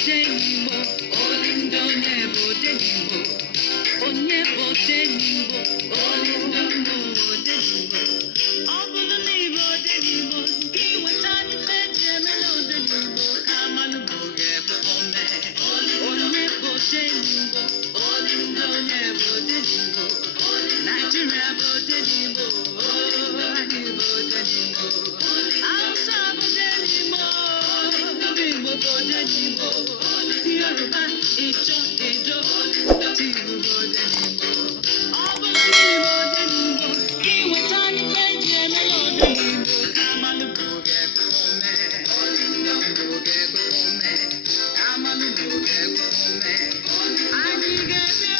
Odenigbo, Odenigbo, Onyeka Odenigbo, Odenigbo, Odenigbo. Ọ bụrụ na ịbụ Odenigbo, gị weta n'ife ji emela Odenigbo ka mmanụ bụ ga-ebe ome. Onyeka Odenigbo, Odenigbo, Onyeka Odenigbo. Nigeria bụ Odenigbo, anyị bụ Odenigbo. Hausa bụ Odenigbo, ndị Igbo bụ Odenigbo. Yoruba, Ijaw, Edo, ndị Igbo bụ Odenigbo. Ọ bụrụ na ịbụ Odenigbo, gị weta n'ife ji emela Odenigbo ka mmanụ bụ ga-ekwe ome. Bụ ga-ekwe ome, ka mmanụ bụ ga-ekwe ome. Anyị ga-ebi